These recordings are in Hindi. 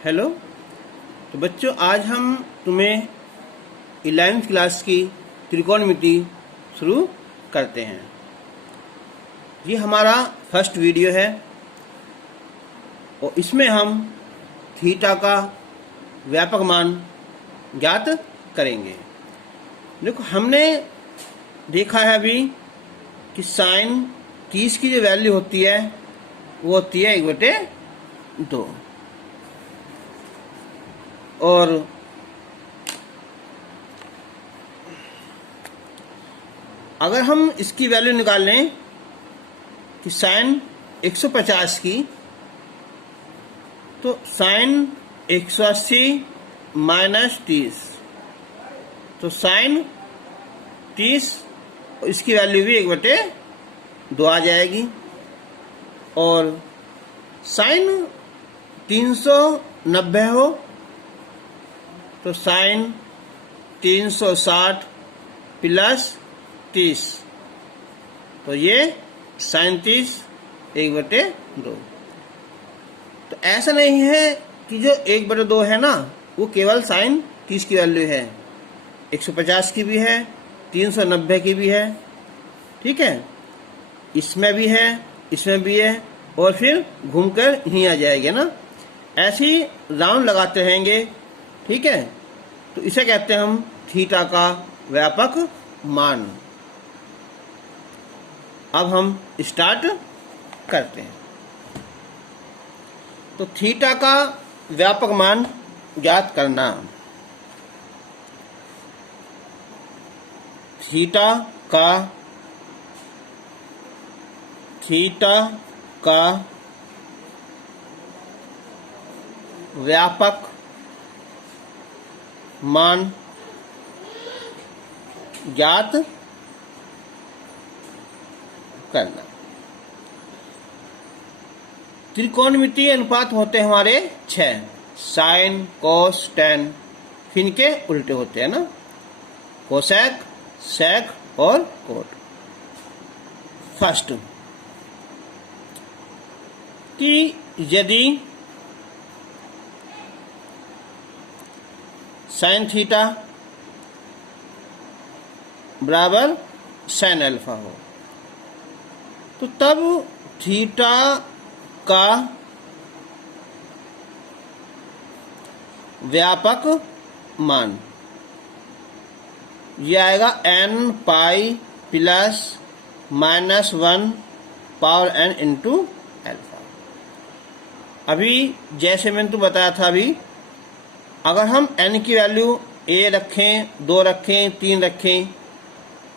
हेलो। तो बच्चों, आज हम तुम्हें 11वीं क्लास की त्रिकोणमिति शुरू करते हैं। ये हमारा फर्स्ट वीडियो है और इसमें हम थीटा का व्यापक मान ज्ञात करेंगे। देखो, हमने देखा है अभी कि साइन 30 की जो वैल्यू होती है वो होती है 1/2। और अगर हम इसकी वैल्यू निकाल लें कि साइन 150 की, तो साइन 180 माइनस 30, तो साइन 30 इसकी वैल्यू भी 1/2 आ जाएगी। और साइन 390 हो तो साइन 360 प्लस 30, तो ये साइन 30 1/2। तो ऐसा नहीं है कि जो 1/2 है ना, वो केवल साइन 30 की वैल्यू है, 150 की भी है, 390 की भी है। ठीक है, इसमें भी है, इसमें भी है, और फिर घूमकर यहीं आ जाएगा ना। ऐसे ही राउंड लगाते रहेंगे। ठीक है, तो इसे कहते हैं हम थीटा का व्यापक मान। अब हम स्टार्ट करते हैं। तो थीटा का व्यापक मान ज्ञात करना। थीटा का व्यापक मान ज्ञात करना। त्रिकोणमितीय अनुपात होते हैं हमारे 6, साइन, कोस, टेन, फिर इनके उल्टे होते हैं ना, कोसेक, सेक और कोट। फर्स्ट, कि यदि साइन थीटा बराबर साइन अल्फा हो, तो तब थीटा का व्यापक मान यह आएगा n pi plus -1 power n into alpha. अभी जैसे मैंने तो बताया था, अभी अगर हम n की वैल्यू a रखें, 2 रखें, 3 रखें,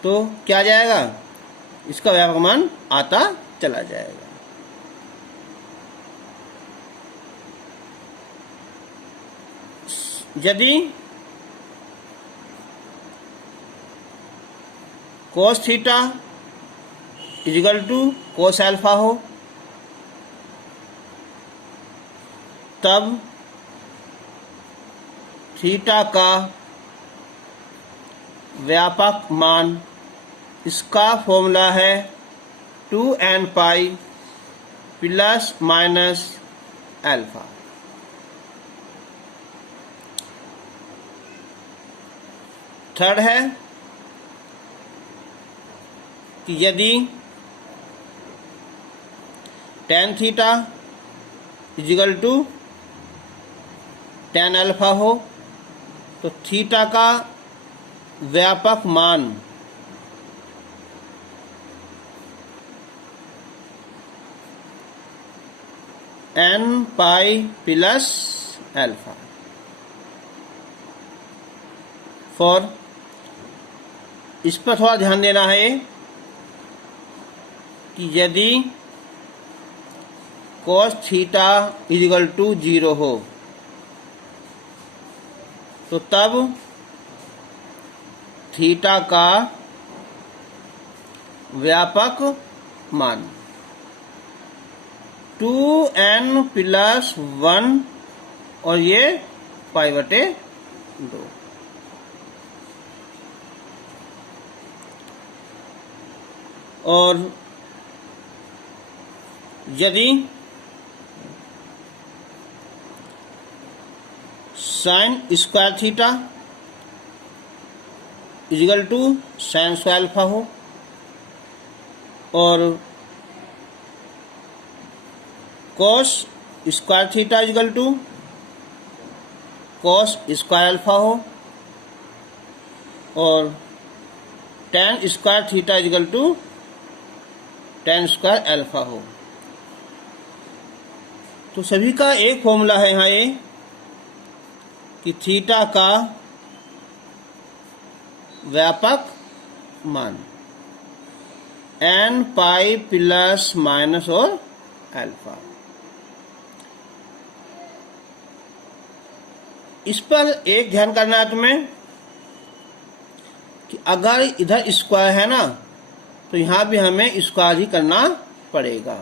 तो क्या जाएगा, इसका व्यापक मान आता चला जाएगा। यदि cos theta equal to cos alpha हो, तब थीटा का व्यापक मान, इसका फॉर्मूला है 2n pi plus minus alpha. Third है कि यदि ten theta equal to ten alpha हो, तो थीटा का व्यापक मान n pi plus alpha. For, इस पर थोड़ा ध्यान देना है कि यदि cos थीटा इक्वल टू 0 हो, तो तब थीटा का व्यापक मान 2n प्लस 1 और ये π/2। और यदि sine square theta is equal to sine square alpha हो, और cos square theta is equal to cos square alpha हो, और tan square theta is equal to tan square alpha हो। तो सभी का एक फॉर्मूला है यहाँ ये कि थीटा का व्यापक मान n पाई प्लस माइनस और अल्फा। इस पर एक ध्यान करना है तुम्हें कि अगर इधर स्क्वायर है ना, तो यहां भी हमें स्क्वायर ही करना पड़ेगा।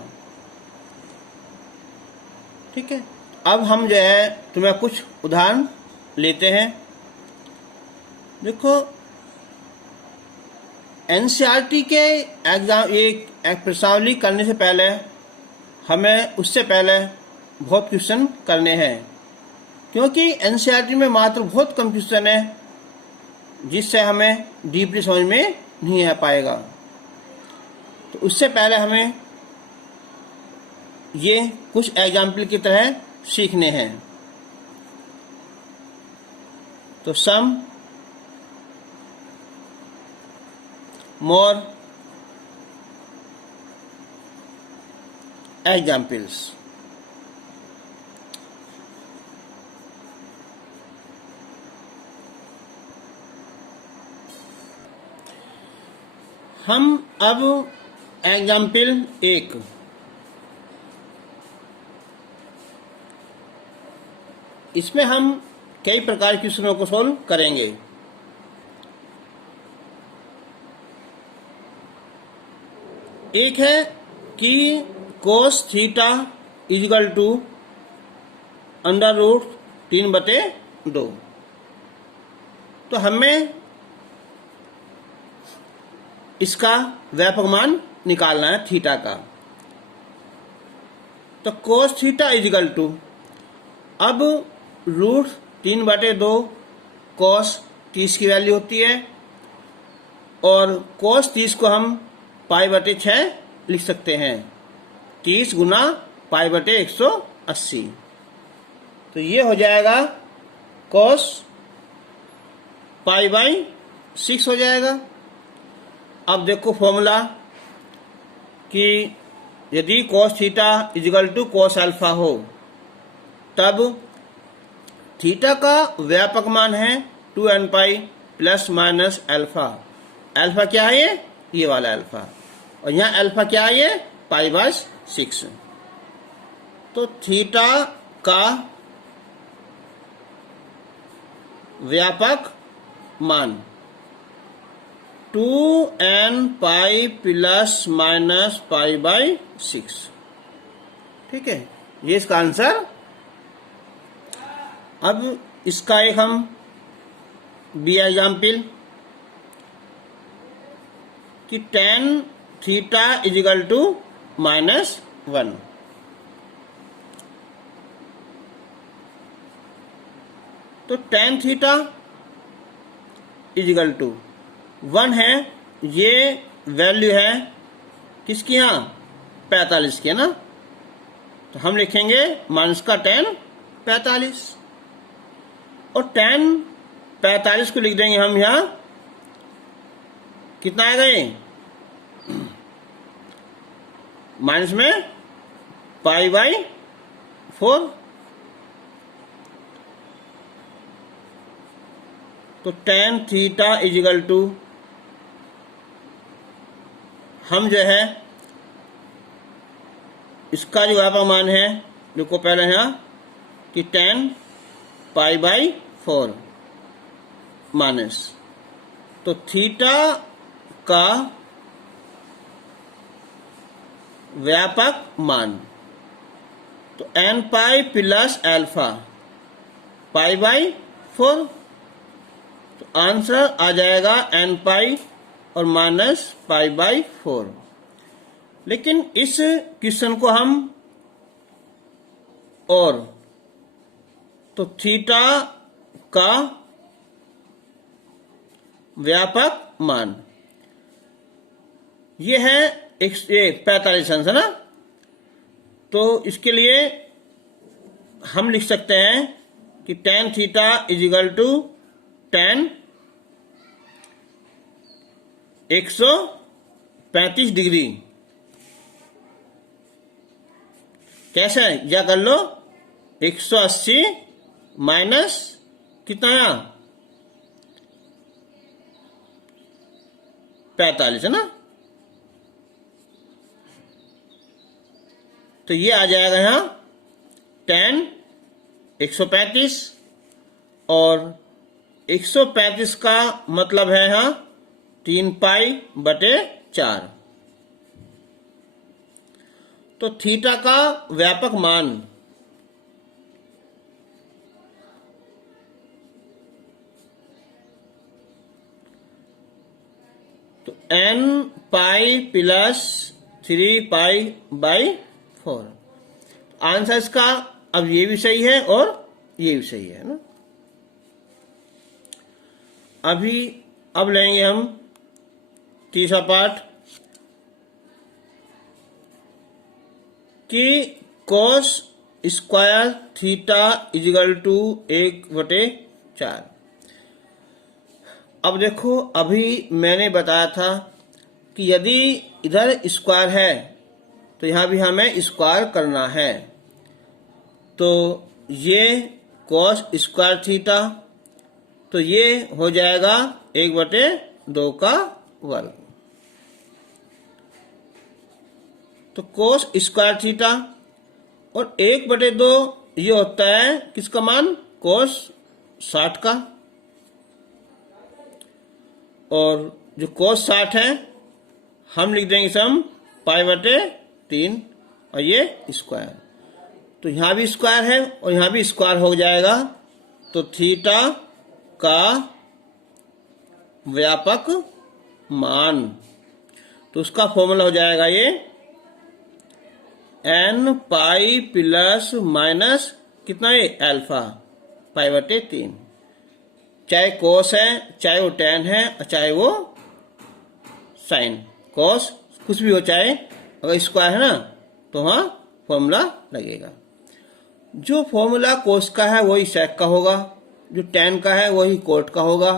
ठीक है, अब हम जो है तुम्हें कुछ उदाहरण लेते हैं। देखो, एनसीईआरटी के एग्जाम एक प्रश्नावली करने से पहले हमें उससे पहले बहुत क्वेश्चन करने हैं, क्योंकि एनसीईआरटी में मात्र बहुत कम क्वेश्चन है जिससे हमें डीपली समझ में नहीं आ पाएगा। तो उससे पहले हमें ये कुछ एग्जाम्पल की तरह सीखने हैं। तो सम मोर एग्जाम्पल्स। हम अब एग्जाम्पल 1 इसमें हम कई प्रकार के क्वेश्चनों को सोल्व करेंगे। एक है कि cos theta is equal to under root 3/2। तो हमें इसका व्यापक मान निकालना है थीटा का। तो कोस थीटा इजिकल टू, अब रूट 3/2 कोस 30 की वैल्यू होती है, और कोस 30 को हम π/6 लिख सकते हैं। 30 गुना π/180। तो ये हो जाएगा कोस π/6 हो जाएगा। अब देखो फॉर्मूला कि यदि cos theta is equal to cos alpha हो, तब थीटा का व्यापक मान है 2n pi plus minus alpha. Alpha क्या है? ये वाला अल्फा। और यहाँ अल्फा क्या है? ये π/6। तो थीटा का व्यापक मान 2n पाई प्लस माइनस π/6। ठीक है, ये इसका आंसर। अब इसका एक हम बी एग्जाम्पल कि tan थीटा इजिकल टू -1। तो tan थीटा इजिकल टू 1 है, ये वैल्यू है किसकी? यहाँ 45 की है ना। तो हम लिखेंगे माइनस का tan 45, और tan 45 को लिख देंगे हम यहाँ, कितना आएगा ये? माइनस में π/4। तो tan थीटा इजिकल टू हम जो है इसका जो व्यापक मान है, देखो पहले यहाँ कि tan π/4 माइनस, तो थीटा का व्यापक मान, तो n पाई प्लस अल्फा π/4। तो आंसर आ जाएगा n पाई और माइनस π/4। लेकिन इस क्वेश्चन को हम और तो थीटा का व्यापक मान, ये है 45 अंश है ना। तो इसके लिए हम लिख सकते हैं कि tan theta is equal to tan 135 degree. कैसे है, या कर लो 180 माइनस कितना है 45 है ना। तो ये आ जाएगा यहां tan 135 और 135 का मतलब है यहां 3π/4। तो थीटा का व्यापक मान तो n π + 3π/4। आंसर इसका अब ये भी सही है और ये भी सही है ना। अब लेंगे हम तीसरा पार्ट कि cos square theta is equal to 1/4। अब देखो, अभी मैंने बताया था कि यदि इधर स्क्वायर है तो यहां भी हमें स्क्वायर करना है। तो ये cos स्क्वायर थीटा, तो ये हो जाएगा 1/2 का वर्ग। तो cos स्क्वायर थीटा और 1/2 ये होता है किसका मान, cos 60 का। और जो cos 60 है हम लिख देंगे सम π/3 और ये स्क्वायर। तो यहां भी स्क्वायर है और यहां भी स्क्वायर हो जाएगा। तो थीटा का व्यापक मान, तो उसका फॉर्मूला हो जाएगा ये n π ± कितना है अल्फा π/3। चाहे कोस है, चाहे वो tan है, चाहे वो साइन। कोस कुछ भी हो, चाहे अगर स्क्वायर है ना तो वहां फॉर्मूला लगेगा। जो फॉर्मूला कोस का है वही सेक का होगा, जो tan का है वही कोट का होगा,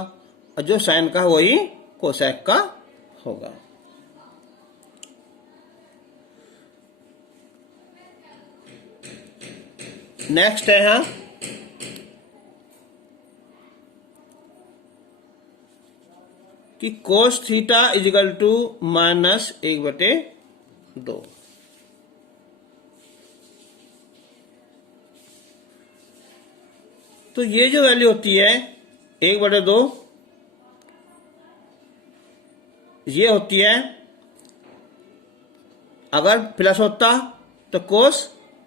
और जो साइन का है वही कोसेक का होगा। नेक्स्ट है यहां कि cos theta is equal to -1/2। तो ये जो वैल्यू होती है 1/2, ये होती है, अगर प्लस होता तो cos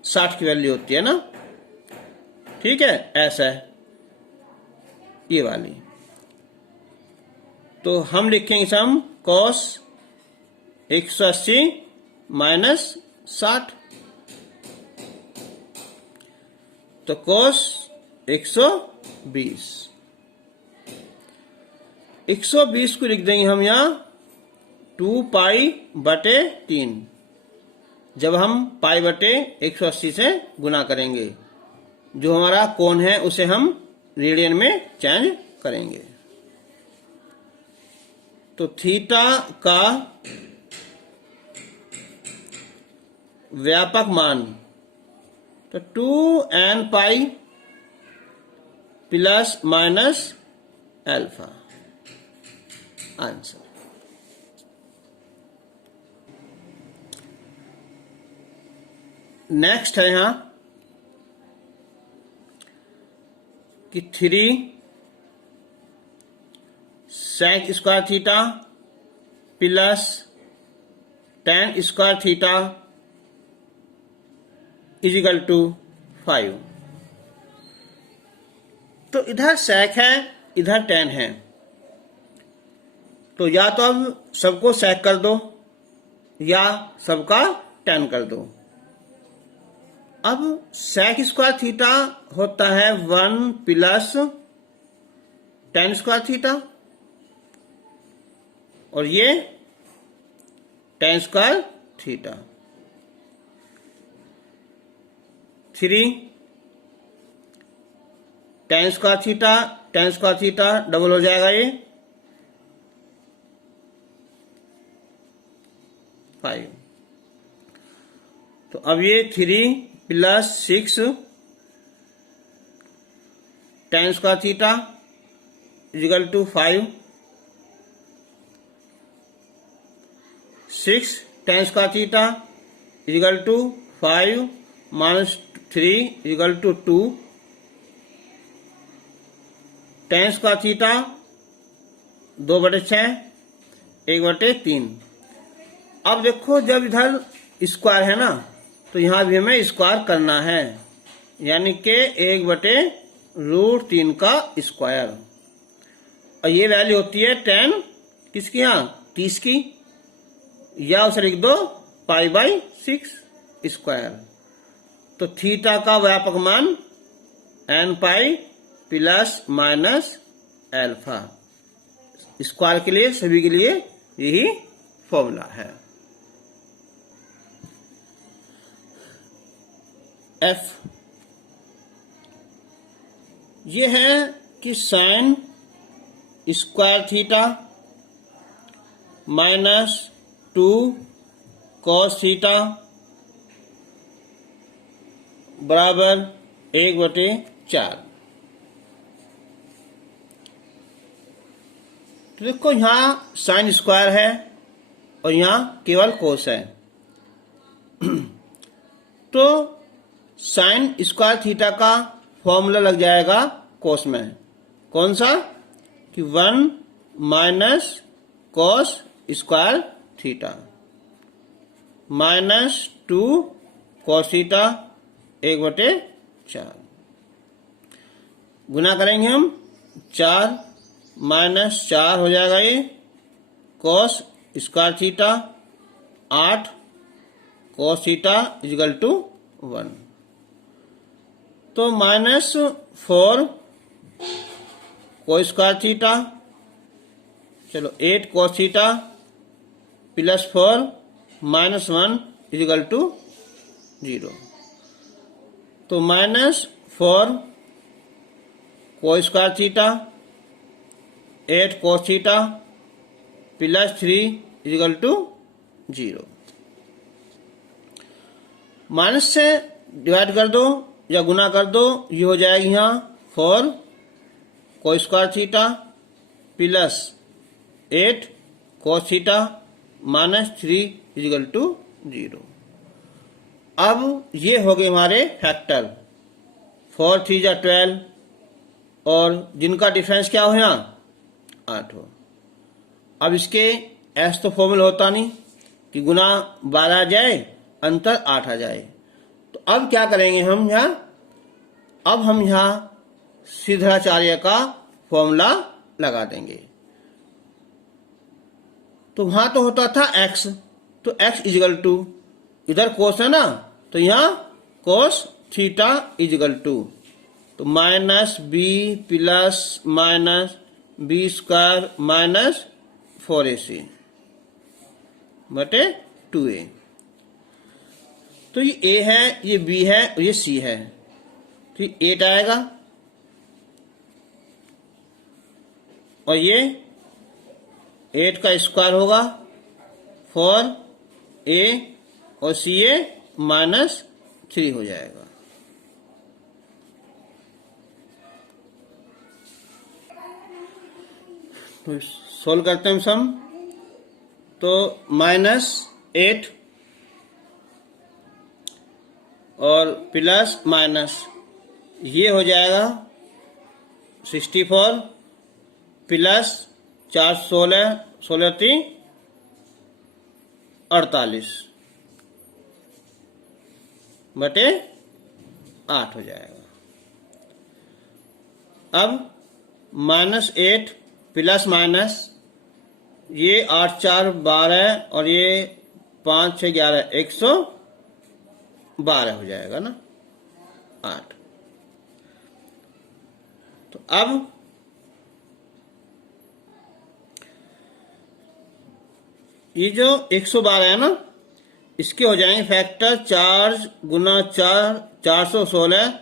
60 की वैल्यू होती है ना। ठीक है, ऐसा है ये वाली। तो हम लिखेंगे सम cos 180 माइनस 60, तो cos 120। 120 को लिख देंगे हम यहां 2π/3, जब हम π/180 से गुना करेंगे। जो हमारा कोण है उसे हम रेडियन में चेंज करेंगे। तो थीटा का व्यापक मान तो 2nπ ± अल्फा आंसर। नेक्स्ट है यहां कि 3 sec square theta plus tan square theta is equal to 5। तो इधर sec है, इधर tan है, तो या तो अब सबको sec कर दो या सबका tan कर दो। अब sec स्क्वायर थीटा होता है 1 + tan स्क्वायर थीटा और ये tan square theta. 3 tan square theta double हो जाएगा ये 5। तो अब ये 3 plus 6 tan square theta equal to 5। 6 tan square theta equal to 5 minus 3 equal to 2। tan square theta 2/6 1/3। अब देखो जब इधर स्क्वायर है ना तो यहां भी हमें स्क्वायर करना है, यानी कि 1/√3 का स्क्वायर। और ये वैल्यू होती है tan किसकी, यहाँ 30 की, या उसे लिख दो π/6 स्क्वायर। तो थीटा का व्यापक मान n plus minus alpha. Square के लिए सभी के लिए यही फॉर्मूला है। F ये है कि sign square theta minus 2 cos theta बराबर 1/4। तो देखो यहां साइन स्क्वायर है और यहां केवल कोस है। तो साइन स्क्वायर थीटा का फॉर्मूला लग जाएगा कोस में। कौन सा कि 1 minus cos square theta minus 2 cos theta 1/4। गुना करेंगे हम 4 माइनस 4 हो जाएगा ये cos square theta 8 cos theta equal to 1। तो -4 कोस स्क्वायर थीटा, चलो 8 cos theta plus 4 -1 equal to 0। तो -4 cos square theta 8 cos theta plus 3 equal to 0। Minus से डिवाइड कर दो या गुना कर दो, ये हो जाएगी यहाँ 4 cos square theta plus 8 cos theta minus 3 equal to 0। अब ये हो गए हमारे फैक्टर 4 3 जा 12 और जिनका डिफरेंस क्या हो यहाँ 8 हो। अब इसके ऐसा तो फॉर्मूला होता नहीं कि गुना 12 आ जाए अंतर 8 आ जाए। तो अब क्या करेंगे हम यहाँ, अब हम यहाँ सिद्धाचार्य का फॉर्मूला लगा देंगे। तो वहां तो होता था x, तो x इजिकल टू इधर कोस है ना, तो यहाँ कोस थीटा इजिकल टू तो minus B plus minus B square minus 4ac बटे 2a। तो ये a है, ये b है और ये c है, तो ये 8 आएगा और ये 8 का स्क्वायर होगा 4a और ca माइनस 3 हो जाएगा। तो सोल्व करते हैं सम, तो -8 और प्लस माइनस ये हो जाएगा 64 प्लस 4 16 16 3 48 बटे 8 हो जाएगा। अब -8 प्लस माइनस ये 8 4 12 और ये 5 6 11 112 हो जाएगा ना 8। तो अब ये जो 112 है ना, इसके हो जाएंगे फैक्टर 4 गुना 4 416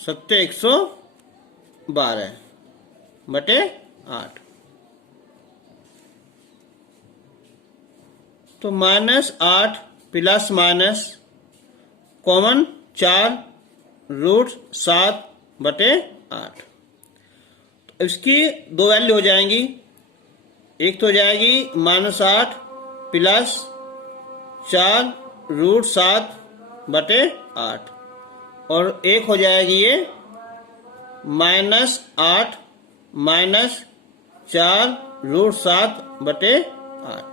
सत्ते 112 बटे 8। तो -8 प्लस माइनस कॉमन 4 रूट 7 बटे 8। तो इसकी दो वैल्यू हो जाएंगी। एक तो हो जाएगी -8 प्लस 4 रूट 7 बटे 8 और एक हो जाएगी ये -8 माइनस 4 रूट 7 बटे 8।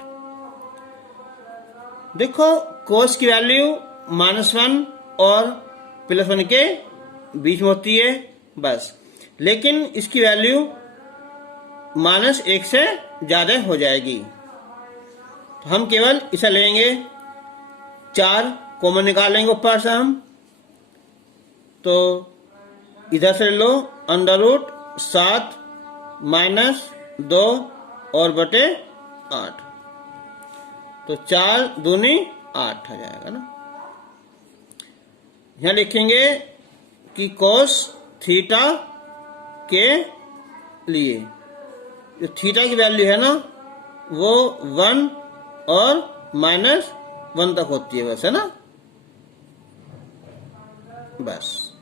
देखो कोस की वैल्यू -1 और +1 के बीच में होती है बस, लेकिन इसकी वैल्यू -1 से ज्यादा हो जाएगी। तो हम केवल इसे लेंगे, 4 कॉमन निकालेंगे ऊपर से हम, तो इधर से लो √7 -2 और बटे 8। तो 4 दूनी 8 आ जाएगा ना। यहां लिखेंगे कि कोस थीटा के लिए जो थीटा की वैल्यू है ना वो 1 और -1 तक होती है बस, है ना, बस।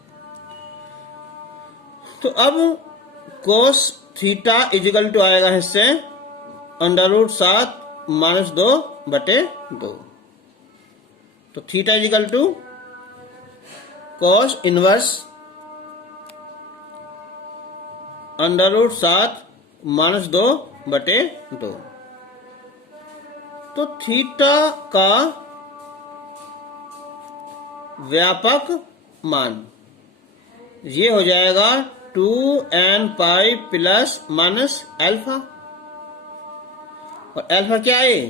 तो अब कोस थीटा इजिकल टू आएगा इससे √7 -2 बटे 2। तो theta is equal to cos inverse √7 -2 बटे 2। तो थीटा का व्यापक मान ये हो जाएगा 2n pi plus minus alpha. और अल्फा क्या है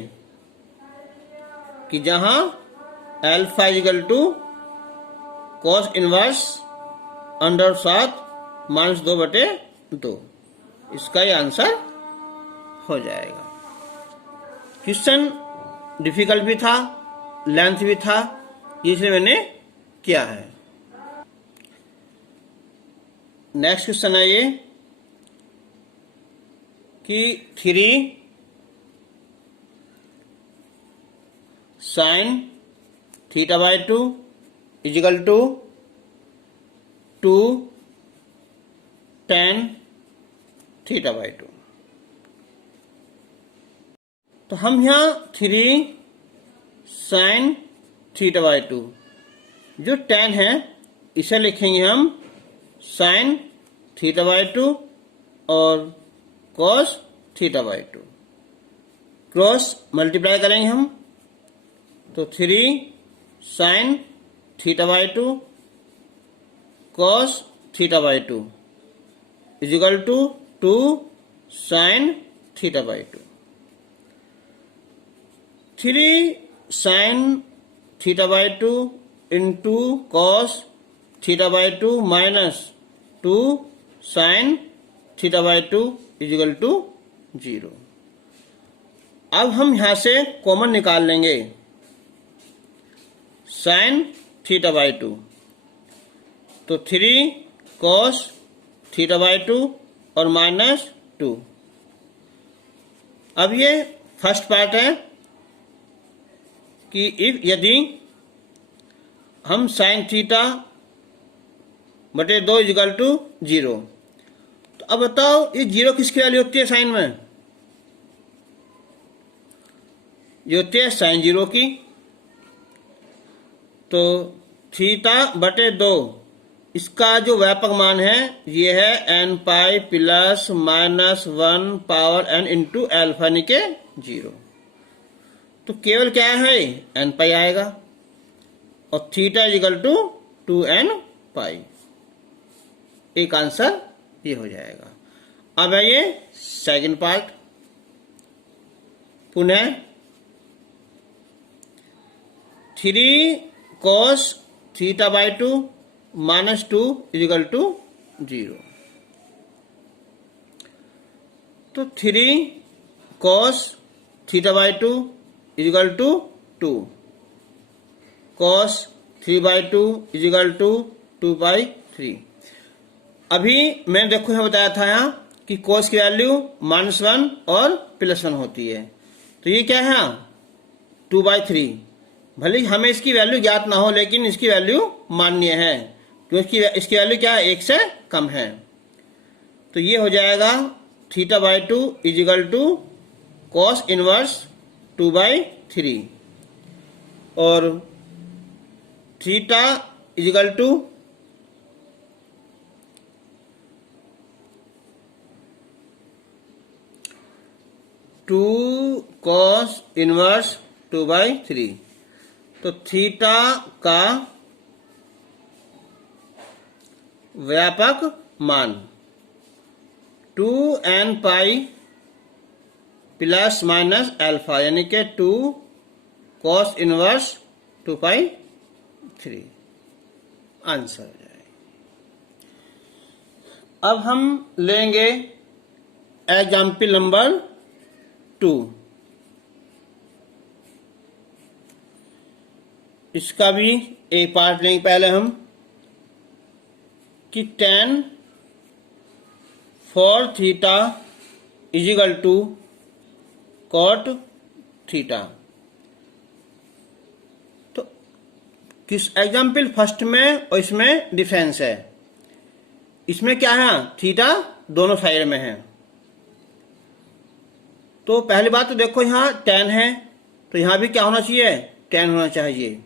कि जहां alpha equal to cos inverse √7 -2 बटे 2, इसका ये आंसर हो जाएगा। क्वेश्चन डिफिकल्ट भी था, लेंथ भी था, इसलिए मैंने किया है। नेक्स्ट क्वेश्चन है ये कि 3 sin θ/2 इजिकल टू 2 tan θ/2। तो हम यहां 3 sin θ/2 जो tan है इसे लिखेंगे हम sin θ/2 और cos θ/2, क्रॉस मल्टीप्लाई करेंगे हम। तो 3 sin θ/2 cos θ/2 is equal to 2 sin θ/2। 3 sin θ/2 into cos θ/2 minus 2 sin θ/2 is equal to 0। अब हम यहां से कॉमन निकाल लेंगे sin θ/2। तो 3 cos θ/2 और -2। अब ये फर्स्ट पार्ट है कि यदि हम sin θ/2 इजिकल टू 0, तो अब बताओ ये 0 किसकी वैल्यू होती है साइन में? ये होती है sin 0 की। तो θ/2 इसका जो व्यापक मान है ये है n pi plus -1 power n into alpha यानी के 0। तो केवल क्या है n पाई आएगा और थीटा इजिकल टू 2n पाई। एक आंसर ये हो जाएगा। अब है ये सेकंड पार्ट। पुनः 3 cos θ/2 -2 इजिकल टू 0। तो 3 cos θ/2 is equal to 2, cos 3/2 is equal to 2/3। अभी मैंने देखो यहाँ बताया था यहाँ कि cos की वैल्यू -1 और +1 होती है, तो ये क्या है 2/3। भले हमें इसकी वैल्यू ज्ञात ना हो लेकिन इसकी वैल्यू मान्य है क्योंकि इसकी वैल्यू क्या है 1 से कम है। तो ये हो जाएगा θ/2 इजिकल टू cos इनवर्स 2/3 और theta is equal to 2 cos inverse 2/3। तो थीटा का व्यापक मान 2n pi plus minus alpha यानी कि 2 cos इनवर्स 2/3 आंसर हो जाएगा। अब हम लेंगे एग्जाम्पल नंबर 2। इसका भी एक पार्ट लेंगे पहले हम कि tan for theta is equal to cot theta. तो किस एग्जाम्पल फर्स्ट में और इसमें डिफरेंस है। इसमें क्या है थीटा दोनों साइड में है। तो पहली बात तो देखो यहाँ tan है तो यहाँ भी क्या होना चाहिए tan होना चाहिए।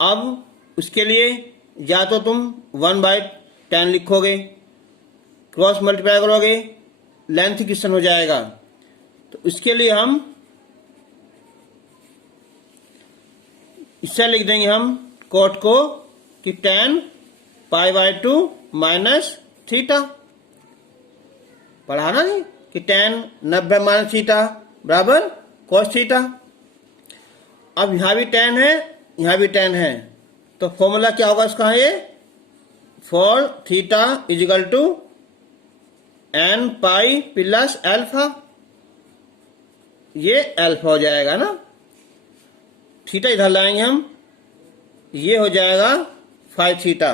अब उसके लिए या तो तुम 1/tan लिखोगे, क्रॉस मल्टीप्लाई करोगे, लेंथ क्वेश्चन हो जाएगा। तो इसके लिए हम इससे लिख देंगे हम कोट को कि tan π/2 माइनस थीटा। पढ़ा ना नहीं कि tan 90 माइनस थीटा बराबर cos थीटा। अब यहां भी tan है यहां भी tan है तो फॉर्मूला क्या होगा इसका ये for theta is equal to n pi plus alpha. ये अल्फा हो जाएगा ना, थीटा इधर लाएंगे हम, ये हो जाएगा 5 थीटा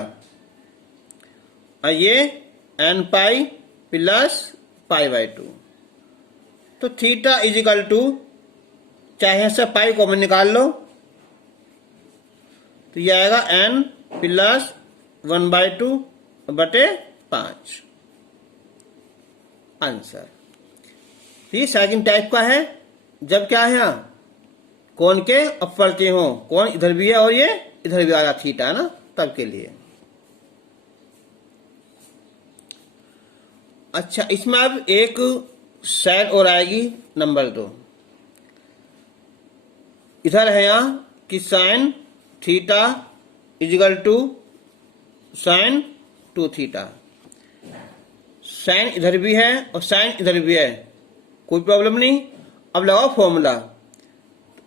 और ये n पाई प्लस π/2। तो थीटा इजिकल टू चाहे से पाई कॉमन निकाल लो तो ये आएगा n प्लस 1/2/5 आंसर। ये सेकंड टाइप का है जब क्या है यहाँ कौन के अपवर्ती हो, कौन इधर भी है और ये इधर भी आ रहा थीटा ना, तब के लिए। अच्छा इसमें अब एक साइड और आएगी नंबर 2। इधर है यहाँ कि sine theta is equal to sine 2 theta. Sine इधर भी है और साइन इधर भी है, कोई प्रॉब्लम नहीं। अब लगाओ फॉर्मूला,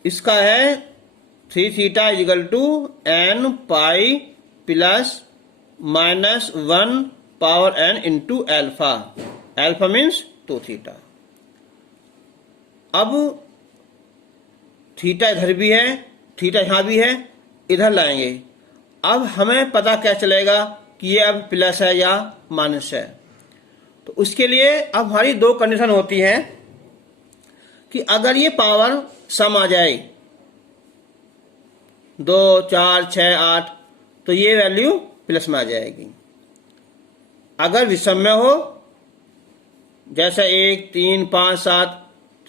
इसका है 3 theta is equal to n pi plus minus 1 power n into alpha. Alpha means 2 theta. अब थीटा इधर भी है, थीटा यहां भी है, इधर लाएंगे। अब हमें पता क्या चलेगा कि ये अब प्लस है या माइनस है। तो उसके लिए अब हमारी 2 कंडीशन होती है कि अगर ये पावर सम आ जाए 2 4 6 8 तो ये वैल्यू प्लस में आ जाएगी। अगर विषम में हो जैसा 1 3 5 7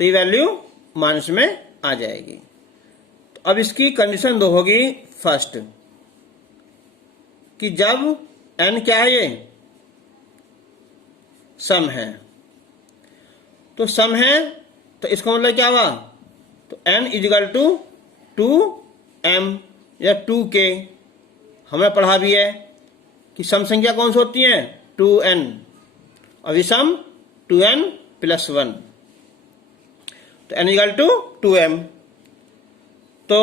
तो ये वैल्यू माइनस में आ जाएगी। तो अब इसकी कंडीशन 2 होगी फर्स्ट कि जब n क्या है ये सम है, तो सम है तो इसका मतलब क्या हुआ तो n इजिकल टू 2m या 2k। हमने पढ़ा भी है कि सम संख्या कौन सी होती है 2n और विषम 2n प्लस 1। तो n इजिकल टू 2m। तो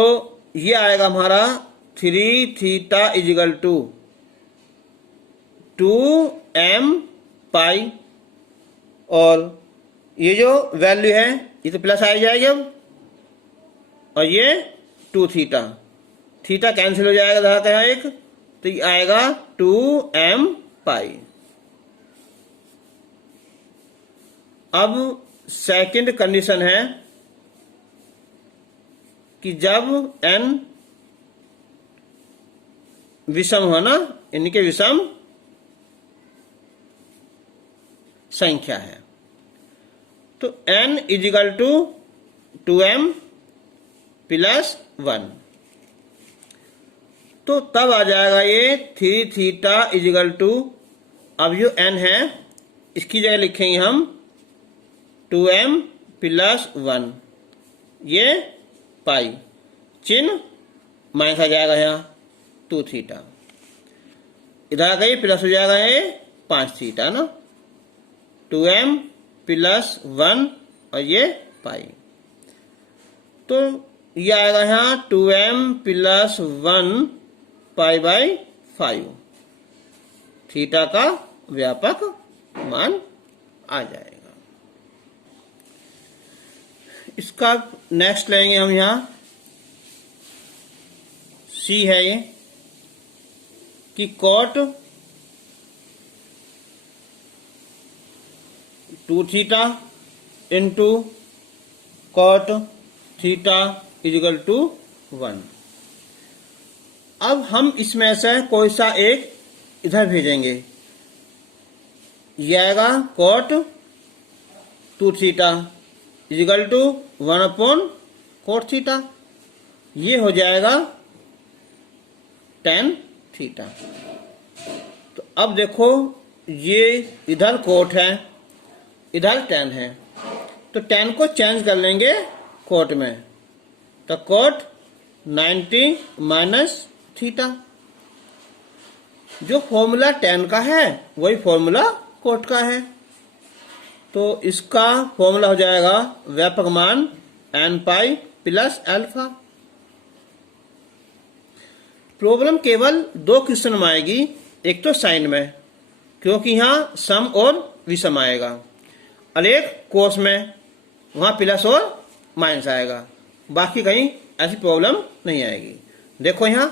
ये आएगा हमारा 3 थीटा इजिकल टू 2m पाई और ये जो वैल्यू है ये तो प्लस आ जाएगी। अब और ये 2 थीटा, थीटा कैंसिल हो जाएगा धारा का एक, तो ये आएगा 2m पाई। अब सेकंड कंडीशन है कि जब n विषम हो ना, इनके विषम संख्या है, तो n is equal to 2m plus 1, तो तब आ जाएगा ये 3 थीटा इजिकल टू, अब जो n है इसकी जगह लिखेंगे हम 2m प्लस 1, ये पाई, चिन्ह माइनस आ जाएगा यहाँ 2 थीटा, इधर गई प्लस हो जाएगा ये 5 थीटा ना, 2m प्लस 1 और ये पाई, तो ये आएगा यहाँ 2m plus 1 pi by 5, theta का व्यापक मान आ जाएगा। इसका नेक्स्ट लेंगे हम, यहाँ सी है ये कि cot 2 theta into cot theta is equal to 1। अब हम इसमें से कोई सा एक इधर भेजेंगे, यह आएगा cot 2 theta is equal to 1 upon cot theta, ये हो जाएगा tan थीटा। तो अब देखो ये इधर कोट है, इधर tan है, तो tan को चेंज कर लेंगे कोट में, तो कोट 90 माइनस थीटा, जो फॉर्मूला tan का है वही फॉर्मूला कोट का है, तो इसका फॉर्मूला हो जाएगा व्यापक मान n pi plus alpha. Problem केवल 2 क्वेश्चन में आएगी, एक तो साइन में, क्योंकि यहाँ सम और विषम आएगा, और एक कोस में, वहां प्लस और माइनस आएगा, बाकी कहीं ऐसी प्रॉब्लम नहीं आएगी। देखो यहाँ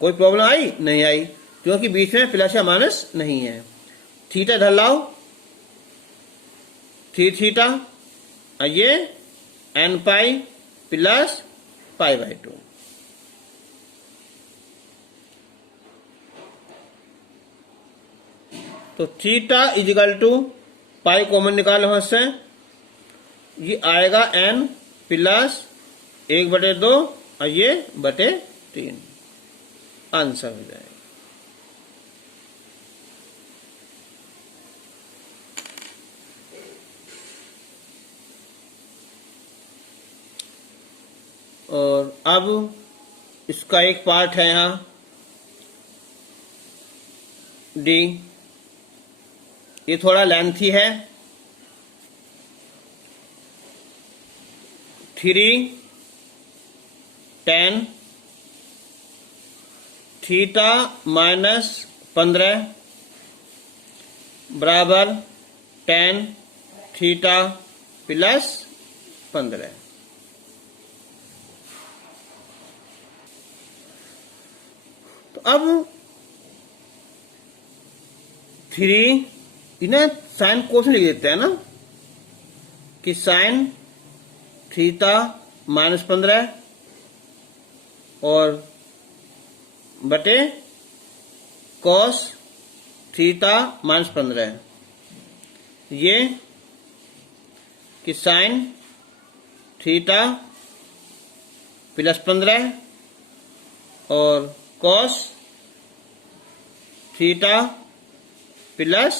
कोई प्रॉब्लम आई नहीं आई, क्योंकि बीच में प्लस या माइनस नहीं है। थीटा इधर लाओ, 3 थीटा, और ये n pi plus pi by 2, तो theta is equal to pi common निकालो वहां से, ये आएगा n प्लस 1/2 और ये बटे 3, आंसर हो जाएगा। और अब इसका एक पार्ट है यहाँ डी, ये थोड़ा लेंथी है, 3 tan थीटा माइनस 15 बराबर tan थीटा प्लस 15। तो अब 3 इन्हें साइन कोस लिख देते हैं ना, कि साइन थीटा माइनस 15 और बटे कॉस थीटा माइनस 15, ये कि साइन थीटा प्लस 15 और cos theta plus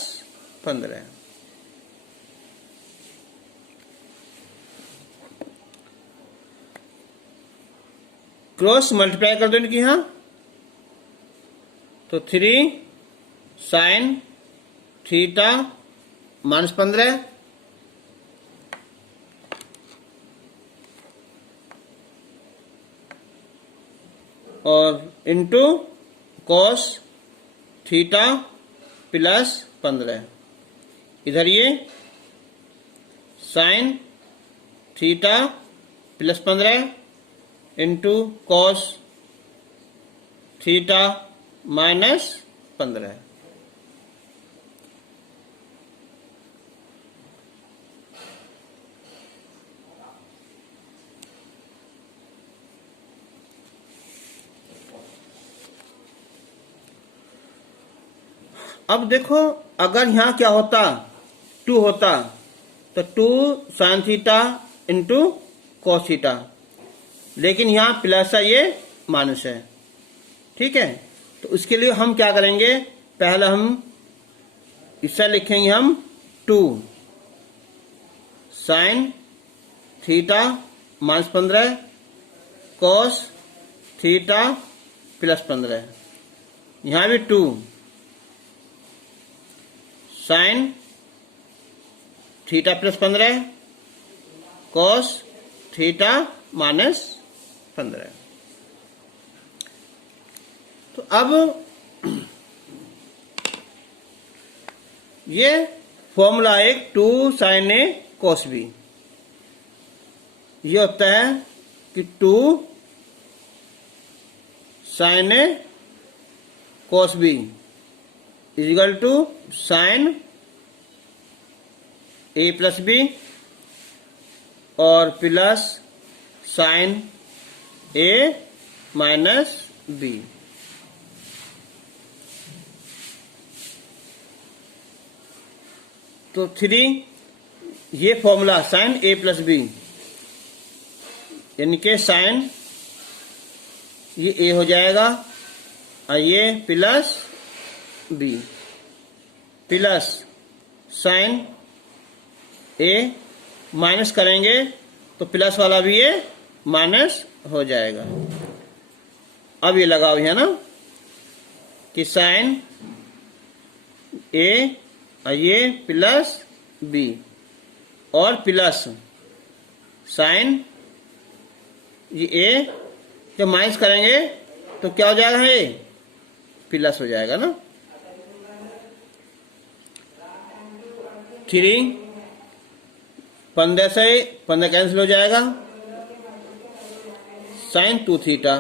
15। Cross multiply कर दो इनकी, यहां तो 3 साइन थीटा माइनस 15 और इंटू कॉस थीटा प्लस 15, इधर ये sine theta plus 15 into cos theta minus 15। अब देखो, अगर यहाँ क्या होता, 2 होता, तो 2 sine theta into cos theta, लेकिन यहाँ प्लस है, ये माइनस है। ठीक है, तो उसके लिए हम क्या करेंगे, पहले हम इससे लिखेंगे हम 2 sign theta minus 15 cos theta plus 15। यहाँ भी 2 sine theta plus 15 cos theta minus 15। तो अब ये फॉर्मूला एक 2 साइन ए कॉस बी, ये होता है कि 2 sine A cos B is equal to sine A plus B और plus sine A minus B. तो 3 ये formula sine A plus B, यानी कि साइन ये ए हो जाएगा और ये plus B plus sine A minus करेंगे तो प्लस वाला भी ये माइनस हो जाएगा। अब ये लगाओ है ना कि साइन ए और ये प्लस बी और प्लस साइन ये ए, जब माइनस करेंगे तो क्या हो जाएगा, ये प्लस हो जाएगा ना। 3 15 से 15 कैंसिल हो जाएगा, sine 2 theta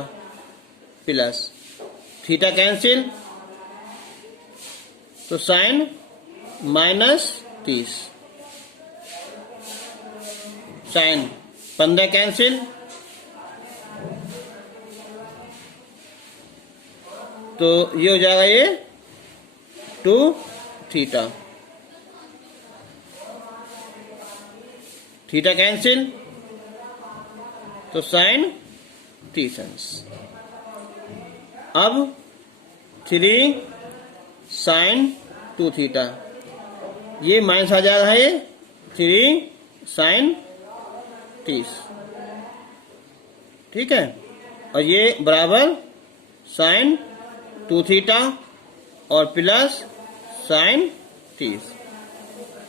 plus theta cancel, तो साइन माइनस 30, साइन 15 कैंसिल, तो ये हो जाएगा ये 2 थीटा, थीटा कैंसिल, तो साइन 30। अब 3 साइन 2 थीटा, ये माइनस आ जाएगा, ये 3 साइन 30। ठीक है, और ये बराबर साइन 2 थीटा और प्लस साइन 30,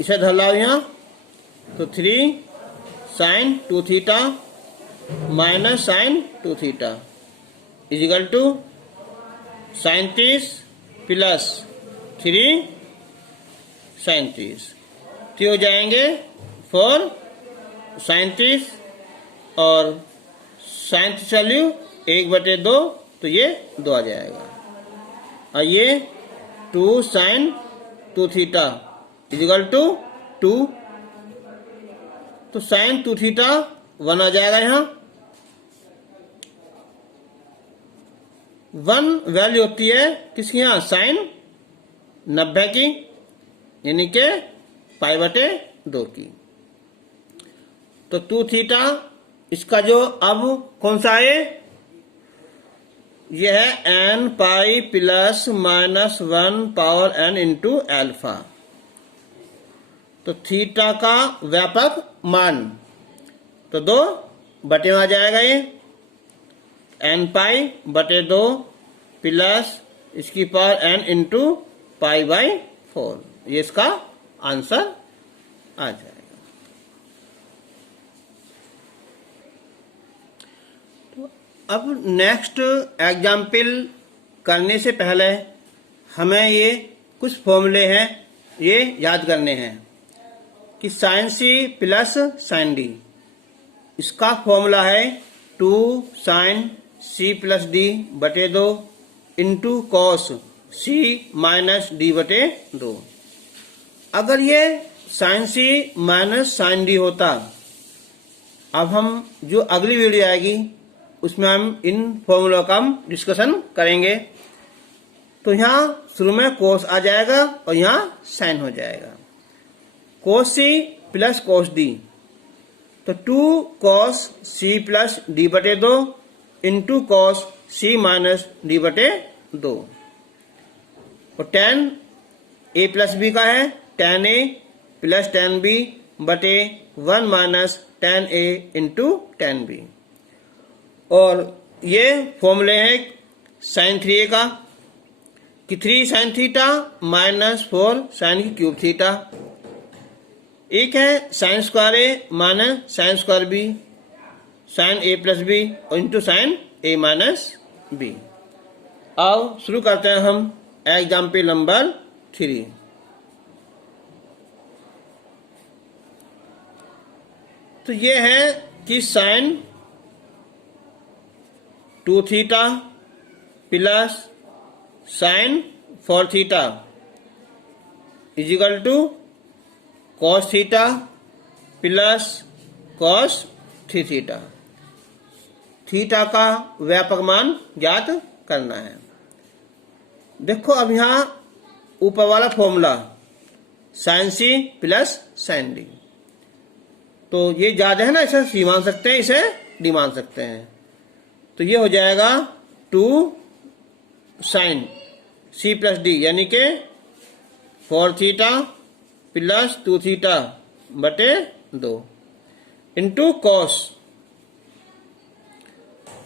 इसे धर लाओ यहाँ, तो 3 sine 2 theta minus sine 2 theta is equal to sine 30 plus 3 sine 30, तो हो जाएंगे 4 साइन 30 और साइन 30 वैल्यू 1/2, तो ये 2 आ जाएगा, और ये 2 साइन 2 थीटा इजिकल टू 2, तो साइन 2 थीटा 1 आ जाएगा। यहाँ 1 वैल्यू होती है किसकी, यहाँ साइन 90 की, यानी के π/2 की। तो 2 थीटा इसका जो अब कौन सा है, यह है n pi plus minus 1 power n into alpha. तो थीटा का व्यापक मान तो 2 बटे में आ जाएगा, ये n π/2 प्लस इसकी पावर n इंटू π/4, ये इसका आंसर आ जाएगा। तो अब नेक्स्ट एग्जाम्पल करने से पहले हमें ये कुछ फॉर्मूले हैं, ये याद करने हैं कि sine C plus sine D, इसका फॉर्मूला है 2 साइन सी प्लस डी बटे 2 into cos C minus D बटे 2। अगर ये sine C minus sine D होता, अब हम जो अगली वीडियो आएगी उसमें हम इन फॉर्मूला का हम डिस्कशन करेंगे। तो यहाँ शुरू में कोस आ जाएगा और यहाँ साइन हो जाएगा। कोस सी प्लस कोस डी, तो 2 कॉस सी प्लस डी बटे 2 into cos C minus D बटे 2। और tan a प्लस बी का है tan a plus tan b बटे 1 minus tan a into tan b। और ये फॉर्मूले हैं साइन 3a का कि 3 साइन थीटा माइनस 4 साइन की क्यूब थीटा। एक है sine square A minus sine square B sine a plus B और into sine a minus B. आओ शुरू करते हैं हम एग्जाम्पल नंबर 3। तो ये है कि sine 2 theta plus sine 4 theta is equal to cos theta plus cos 3 theta. Theta का व्यापक मान ज्ञात करना है। देखो अब यहाँ ऊपर वाला formula sine C plus sine D, तो ये ज्यादा है ना, इसे सी मान सकते हैं, इसे डी मान सकते हैं। तो ये हो जाएगा 2 साइन सी प्लस डी यानी के 4 थीटा प्लस 2 थीटा बटे 2 into cos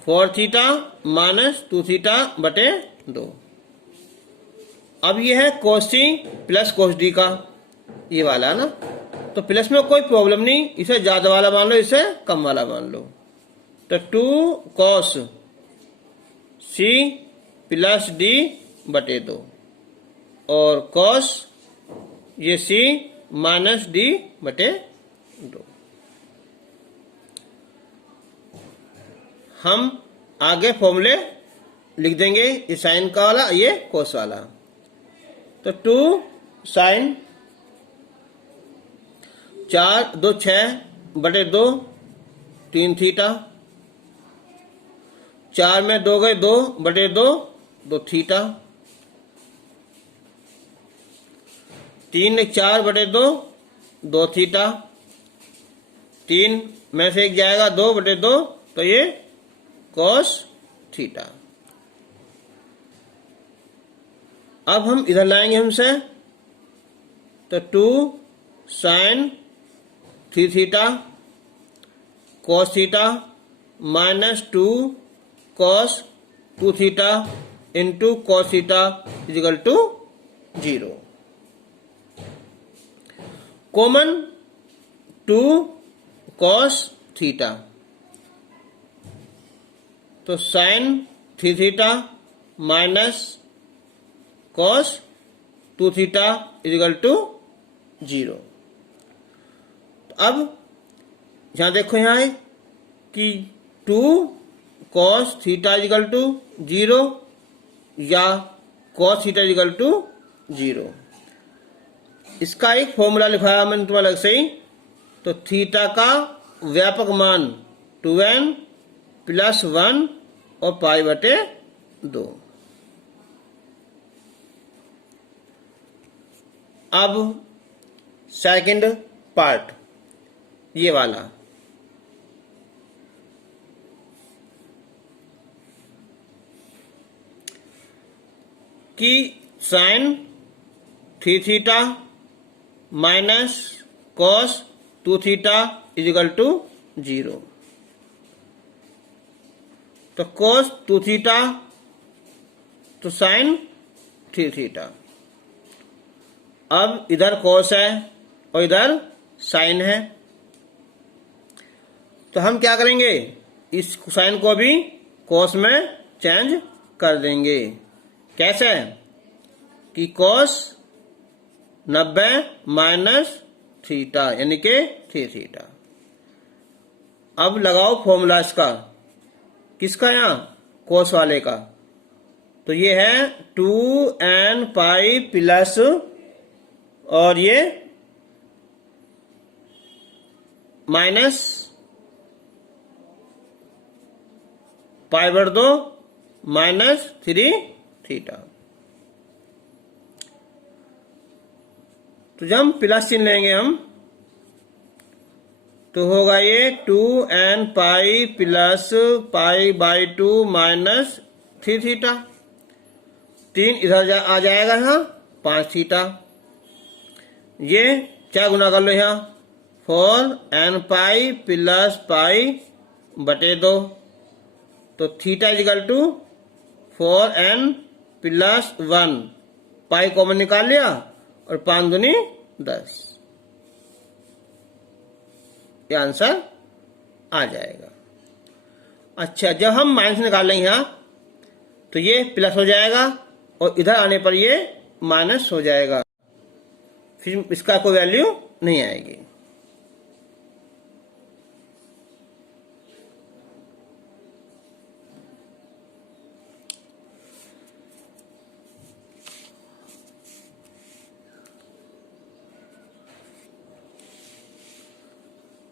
4 theta minus 2 theta बटे 2। अब ये है कोस सी प्लस कोस डी का, ये वाला ना, तो प्लस में कोई प्रॉब्लम नहीं, इसे ज्यादा वाला मान लो, इसे कम वाला मान लो। तो 2 कॉस सी प्लस डी बटे 2 और कॉस ये सी माइनस डी बटे 2। हम आगे फॉर्मूले लिख देंगे, ये साइन का वाला, ये कोस वाला। तो 2 साइन 4 2 6 बटे 2 3 थीटा, 4 में 2 गए 2 बटे 2 2 थीटा, 3 4 बटे 2 2 थीटा, 3 में से 1 जाएगा 2 बटे 2, तो ये कॉस थीटा। अब हम इधर लाएंगे हमसे, तो 2 sine 3 theta cos theta minus 2 cos 2 theta into cos theta is equal to 0। Common 2 cos theta, तो sine 3 theta minus cos 2 theta is equal to 0। अब यहां देखो, यहां है कि 2 कॉस थीटा इजिकल टू 0 या कॉस थीटा इजिकल टू 0। इसका एक फॉर्मूला लिखाया मैंने तुम्हारा अलग से ही। तो थीटा का व्यापक मान 2n प्लस 1 और पाई बटे 2। अब सेकंड पार्ट, ये वाला, कि sine 3 theta minus cos 2 theta is equal to 0। तो कॉस 2 थीटा तो साइन 3 थीटा। अब इधर कॉस है और इधर साइन है, तो हम क्या करेंगे, इस साइन को भी कॉस में चेंज कर देंगे। कैसे कि कॉस 90 माइनस थीटा यानी के 3 थीटा। अब लगाओ फॉर्मूला इसका, किसका यहाँ, कोस वाले का। तो ये है 2n पाई प्लस, और ये माइनस पाई/2 माइनस 3 थीटा। तो जब हम प्लस चिन्ह लेंगे हम, तो होगा ये 2n पाई प्लस पाई/2 माइनस 3 थीटा। 3 इधर आ जाएगा यहाँ 5 थीटा। ये क्या गुना कर लो यहाँ, 4n पाई प्लस पाई/2। तो theta is equal to 4n plus 1, pi common निकाल लिया और 5 दूनी 10, ये आंसर आ जाएगा। अच्छा, जब हम माइनस निकाल लेंगे यहाँ, तो ये प्लस हो जाएगा और इधर आने पर ये माइनस हो जाएगा, फिर इसका कोई वैल्यू नहीं आएगी।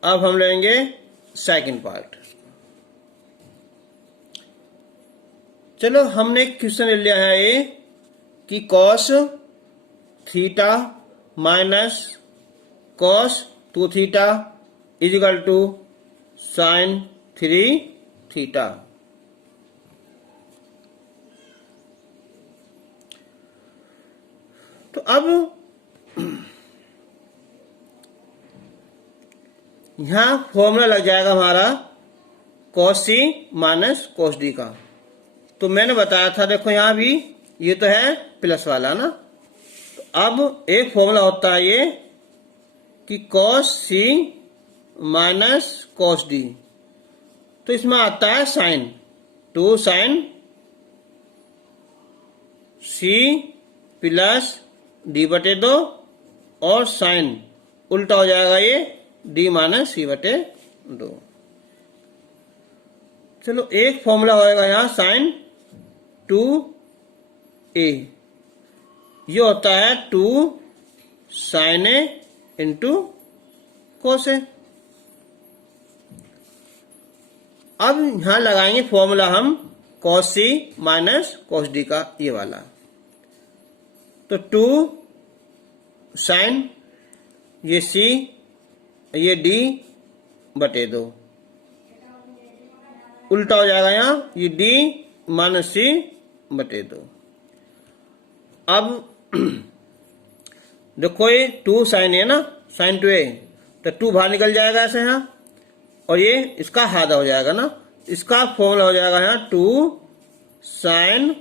अब हम लेंगे सेकंड पार्ट। चलो, हमने एक क्वेश्चन ले लिया है ये कि cos theta minus cos 2 theta is equal to sine 3 theta. तो अब यहां फॉर्मूला लग जाएगा हमारा cos c minus cos d का। तो मैंने बताया था, देखो यहां भी ये तो है प्लस वाला ना। तो अब एक फॉर्मूला होता है ये कि cos c minus cos d। तो इसमें आता है sign 2 sign c plus d/2 और साइन उल्टा हो जाएगा ये d माइनस c/2। चलो, एक फॉर्मूला होएगा यहाँ साइन 2a, ये होता है 2 sine a into cos a। अब यहां लगाएंगे फॉर्मूला हम cos c minus cos d का, ये वाला। तो 2 साइन ये c ये d/2 उल्टा हो जाएगा यहाँ, ये d माइनस c/2। अब देखो ये 2 साइन है ना, साइन 2a, तो 2 बाहर निकल जाएगा ऐसे यहाँ, और ये इसका आधा हो जाएगा ना। इसका फॉर्मूला हो जाएगा यहाँ 2 साइन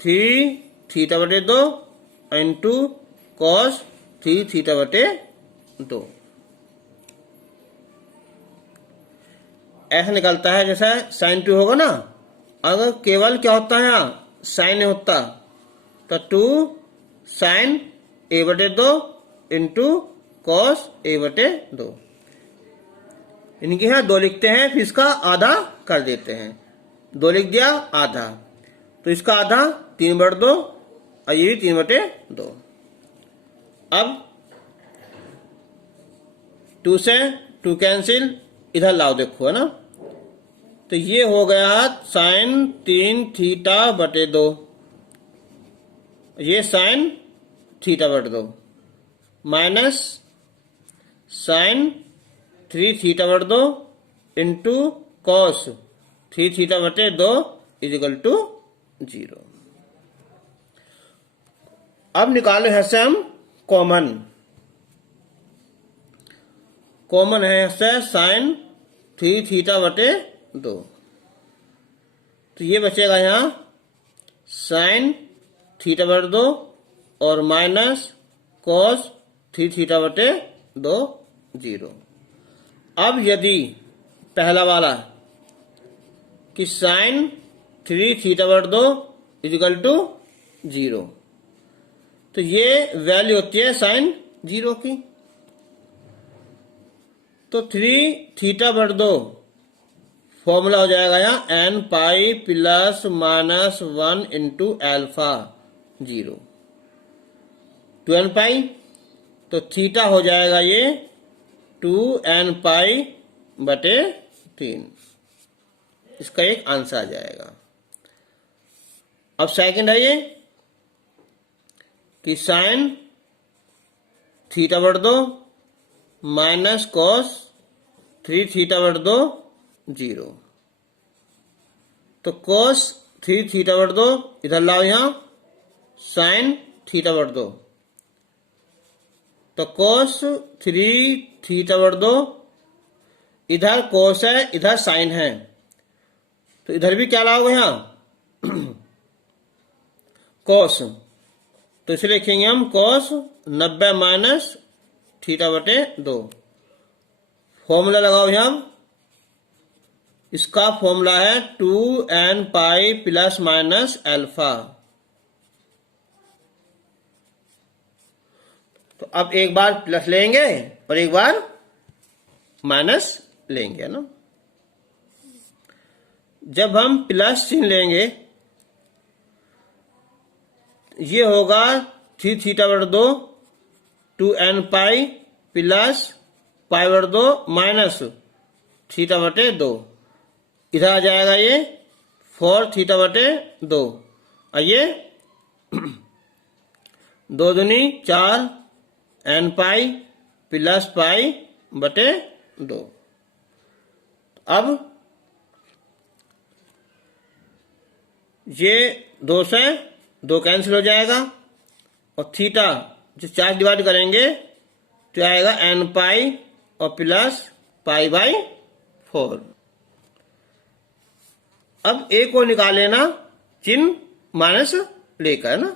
3 थीटा/2 इंटू कॉस 3 थीटा/2। ऐसा निकलता है जैसा साइन 2 होगा ना। अगर केवल क्या होता है यहाँ साइन होता, तो 2 sign a/2 into cos a/2। इनके यहाँ 2 लिखते हैं, फिर इसका आधा कर देते हैं। 2 लिख दिया, आधा, तो इसका आधा 3/2 और ये भी 3/2। अब 2 से 2 कैंसिल, इधर लाओ, देखो है ना। तो ये हो गया साइन 3 थीटा/2, ये साइन थीटा/2 माइनस साइन 3 थीटा/2 इंटू कॉस 3 थीटा/2 इजिकल टू 0। अब निकालो यहां से हम कॉमन। कॉमन है यहां से साइन 3 थीटा/2, तो ये बचेगा यहां साइन थीटा/2 और माइनस कॉस 3 थीटा/2 0। अब यदि पहला वाला कि साइन 3 थीटा/2 इजिकल टू 0, तो ये वैल्यू होती है साइन 0 की। तो 3 थीटा/2 फॉर्मूला हो जाएगा यहाँ n pi plus minus 1 into alpha 0 to n pi, तो थीटा हो जाएगा ये 2n पाई बटे 3। इसका एक आंसर आ जाएगा। अब सेकंड है ये कि sine theta but 2 minus cos 3 theta but 2 0। तो कॉस 3 थीटा बट 2 इधर लाओ यहां साइन थीटा बट 2, तो कॉस 3 थीटा बट 2 इधर कॉस है इधर साइन है, तो इधर भी क्या लाओगे यहां कॉस, तो इसे लिखेंगे हम कॉस 90 माइनस थीटा बटे 2। फॉर्मूला लगाओ यहां, इसका फॉर्मूला है 2n pi plus minus alpha. तो अब एक बार प्लस लेंगे और एक बार माइनस लेंगे, है ना। जब हम प्लस चिन्ह लेंगे ये होगा 3 थीटा बटे 2 2n पाई प्लस पाई बटे 2 माइनस थीटा बटे 2। इधर आ जाएगा ये 4 थीटा बटे 2, और ये 2 दूनी 4 n पाई प्लस पाई बटे 2। अब ये 2 से 2 कैंसिल हो जाएगा, और थीटा जो 4 डिवाइड करेंगे तो आएगा n पाई और प्लस पाई बाई 4। अब एक को निकाल लेना चिन्ह माइनस लेकर, है ना।